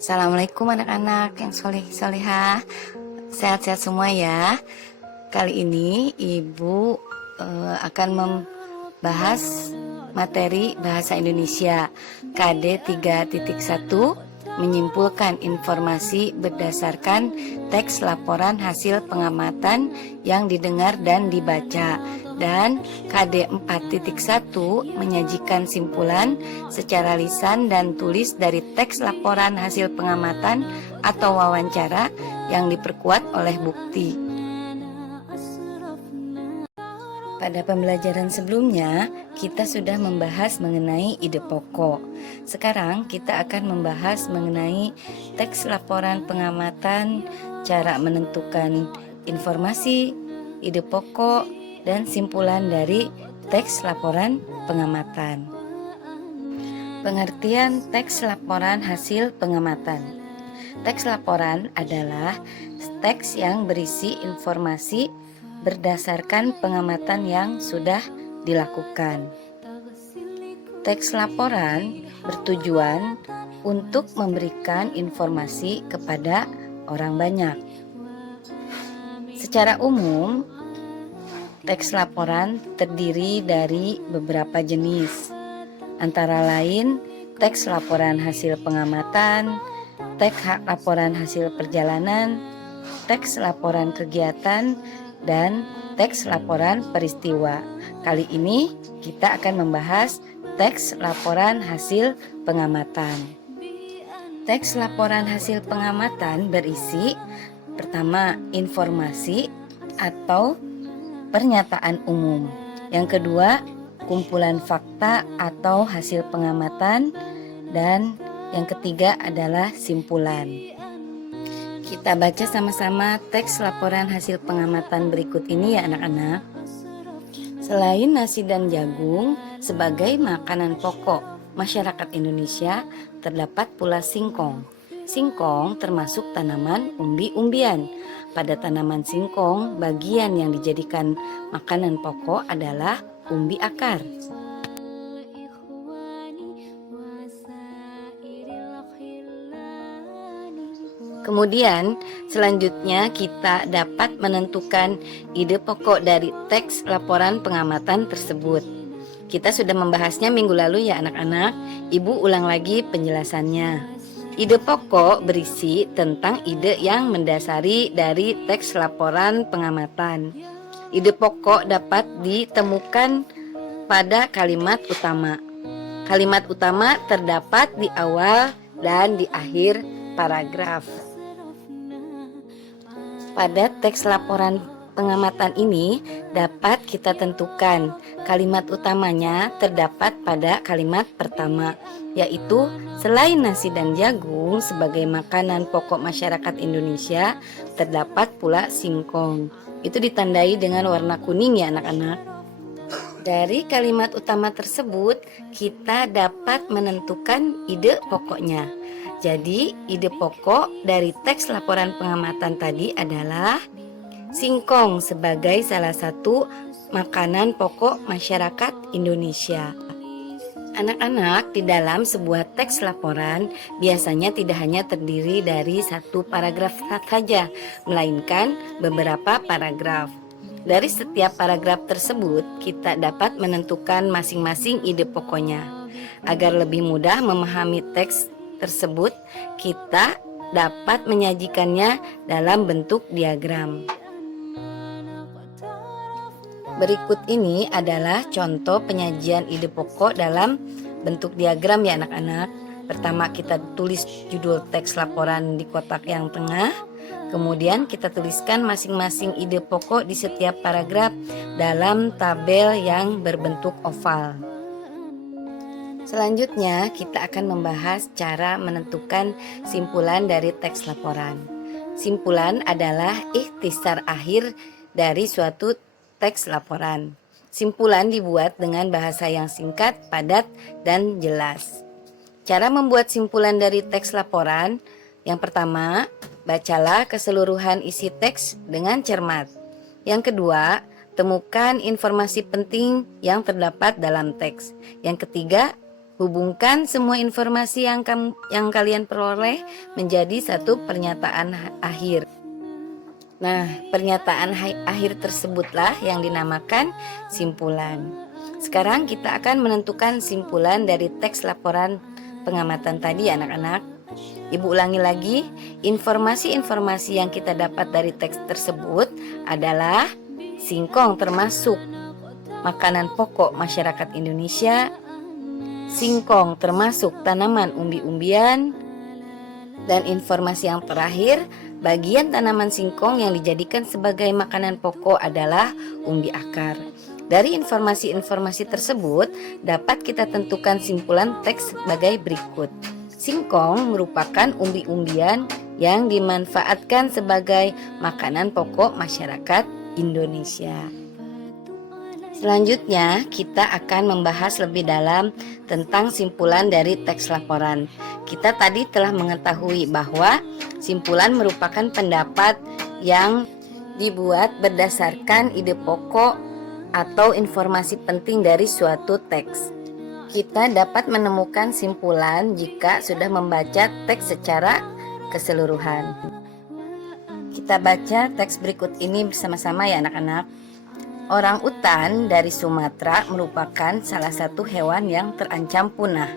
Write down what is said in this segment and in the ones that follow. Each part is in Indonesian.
Assalamualaikum anak-anak yang soleh-solehah. Sehat-sehat semua ya. Kali ini Ibu akan membahas materi Bahasa Indonesia KD 3.1, menyimpulkan informasi berdasarkan teks laporan hasil pengamatan yang didengar dan dibaca. Dan KD 4.1 menyajikan simpulan secara lisan dan tulis dari teks laporan hasil pengamatan atau wawancara yang diperkuat oleh bukti. Pada pembelajaran sebelumnya, kita sudah membahas mengenai ide pokok. Sekarang kita akan membahas mengenai teks laporan pengamatan, cara menentukan informasi, ide pokok, dan simpulan dari teks laporan pengamatan. Pengertian teks laporan hasil pengamatan. Teks laporan adalah teks yang berisi informasi berdasarkan pengamatan yang sudah dilakukan. Teks laporan bertujuan untuk memberikan informasi kepada orang banyak. Secara umum, teks laporan terdiri dari beberapa jenis, antara lain teks laporan hasil pengamatan, teks laporan hasil perjalanan, teks laporan kegiatan, dan teks laporan peristiwa. Kali ini kita akan membahas teks laporan hasil pengamatan. Teks laporan hasil pengamatan berisi pertama, informasi atau pernyataan umum. Yang kedua, kumpulan fakta atau hasil pengamatan. Dan yang ketiga adalah simpulan. Kita baca sama-sama teks laporan hasil pengamatan berikut ini ya anak-anak. Selain nasi dan jagung sebagai makanan pokok masyarakat Indonesia, terdapat pula singkong. Singkong termasuk tanaman umbi-umbian. Pada tanaman singkong, bagian yang dijadikan makanan pokok adalah umbi akar. Kemudian, selanjutnya kita dapat menentukan ide pokok dari teks laporan pengamatan tersebut. Kita sudah membahasnya minggu lalu ya anak-anak. Ibu ulang lagi penjelasannya. Ide pokok berisi tentang ide yang mendasari dari teks laporan pengamatan. Ide pokok dapat ditemukan pada kalimat utama. Kalimat utama terdapat di awal dan di akhir paragraf. Pada teks laporan pengamatan ini dapat kita tentukan kalimat utamanya terdapat pada kalimat pertama, yaitu selain nasi dan jagung sebagai makanan pokok masyarakat Indonesia, terdapat pula singkong. Itu ditandai dengan warna kuning ya anak-anak. Dari kalimat utama tersebut kita dapat menentukan ide pokoknya. Jadi ide pokok dari teks laporan pengamatan tadi adalah singkong sebagai salah satu makanan pokok masyarakat Indonesia. Anak-anak, di dalam sebuah teks laporan biasanya tidak hanya terdiri dari satu paragraf saja, melainkan beberapa paragraf. Dari setiap paragraf tersebut, kita dapat menentukan masing-masing ide pokoknya. Agar lebih mudah memahami teks tersebut, kita dapat menyajikannya dalam bentuk diagram. Berikut ini adalah contoh penyajian ide pokok dalam bentuk diagram ya anak-anak. Pertama kita tulis judul teks laporan di kotak yang tengah. Kemudian kita tuliskan masing-masing ide pokok di setiap paragraf dalam tabel yang berbentuk oval. Selanjutnya kita akan membahas cara menentukan simpulan dari teks laporan. Simpulan adalah ikhtisar akhir dari suatu teks laporan. Simpulan dibuat dengan bahasa yang singkat, padat, dan jelas. Cara membuat simpulan dari teks laporan, yang pertama, bacalah keseluruhan isi teks dengan cermat. Yang kedua, temukan informasi penting yang terdapat dalam teks. Yang ketiga, Hubungkan semua informasi yang kalian peroleh menjadi satu pernyataan akhir. Nah, pernyataan akhir tersebutlah yang dinamakan simpulan. Sekarang kita akan menentukan simpulan dari teks laporan pengamatan tadi, anak-anak. Ibu ulangi lagi, informasi-informasi yang kita dapat dari teks tersebut adalah singkong termasuk makanan pokok masyarakat Indonesia, singkong termasuk tanaman umbi-umbian, dan informasi yang terakhir, bagian tanaman singkong yang dijadikan sebagai makanan pokok adalah umbi akar. Dari informasi-informasi tersebut dapat kita tentukan simpulan teks sebagai berikut. Singkong merupakan umbi-umbian yang dimanfaatkan sebagai makanan pokok masyarakat Indonesia. Selanjutnya, kita akan membahas lebih dalam tentang simpulan dari teks laporan. Kita tadi telah mengetahui bahwa simpulan merupakan pendapat yang dibuat berdasarkan ide pokok atau informasi penting dari suatu teks. Kita dapat menemukan simpulan jika sudah membaca teks secara keseluruhan. Kita baca teks berikut ini bersama-sama ya anak-anak. Orang utan dari Sumatera merupakan salah satu hewan yang terancam punah.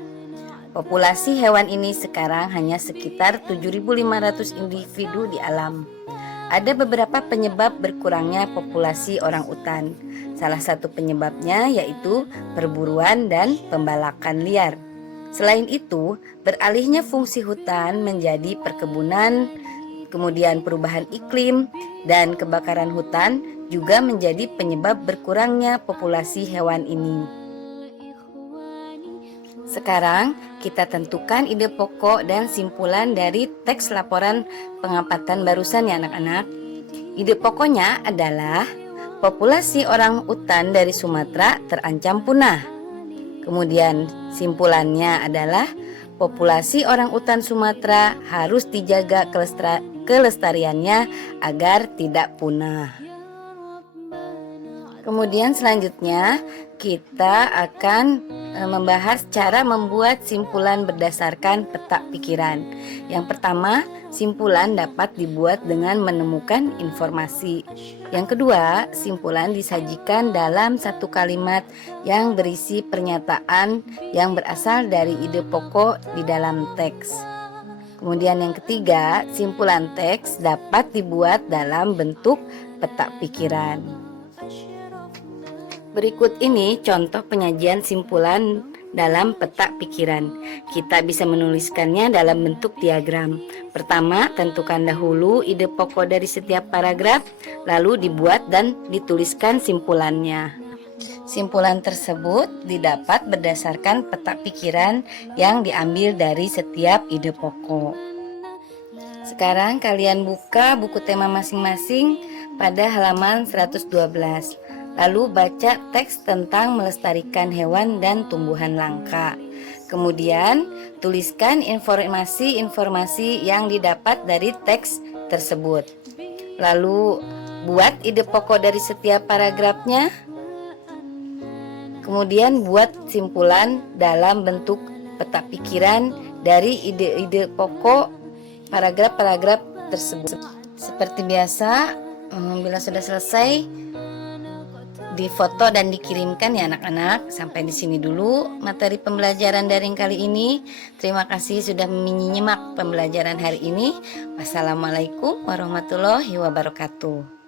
Populasi hewan ini sekarang hanya sekitar 7.500 individu di alam. Ada beberapa penyebab berkurangnya populasi orang utan. Salah satu penyebabnya yaitu perburuan dan pembalakan liar. Selain itu, beralihnya fungsi hutan menjadi perkebunan, kemudian perubahan iklim dan kebakaran hutan juga menjadi penyebab berkurangnya populasi hewan ini. Sekarang kita tentukan ide pokok dan simpulan dari teks laporan pengamatan barusan ya anak-anak. Ide pokoknya adalah populasi orang utan dari Sumatera terancam punah. Kemudian simpulannya adalah populasi orang utan Sumatera harus dijaga kelestariannya agar tidak punah. Kemudian selanjutnya kita akan membahas cara membuat simpulan berdasarkan peta pikiran. Yang pertama, simpulan dapat dibuat dengan menemukan informasi. Yang kedua, simpulan disajikan dalam satu kalimat yang berisi pernyataan yang berasal dari ide pokok di dalam teks. Kemudian yang ketiga, simpulan teks dapat dibuat dalam bentuk peta pikiran. Berikut ini contoh penyajian simpulan dalam peta pikiran. Kita bisa menuliskannya dalam bentuk diagram. Pertama, tentukan dahulu ide pokok dari setiap paragraf, lalu dibuat dan dituliskan simpulannya. Simpulan tersebut didapat berdasarkan peta pikiran yang diambil dari setiap ide pokok. Sekarang kalian buka buku tema masing-masing pada halaman 112. Lalu baca teks tentang melestarikan hewan dan tumbuhan langka. Kemudian tuliskan informasi-informasi yang didapat dari teks tersebut. Lalu buat ide pokok dari setiap paragrafnya. Kemudian buat simpulan dalam bentuk peta pikiran dari ide-ide pokok paragraf-paragraf tersebut. Seperti biasa, bila sudah selesai difoto dan dikirimkan ya anak-anak. Sampai di sini dulu materi pembelajaran daring kali ini. Terima kasih sudah menyimak pembelajaran hari ini. Wassalamualaikum warahmatullahi wabarakatuh.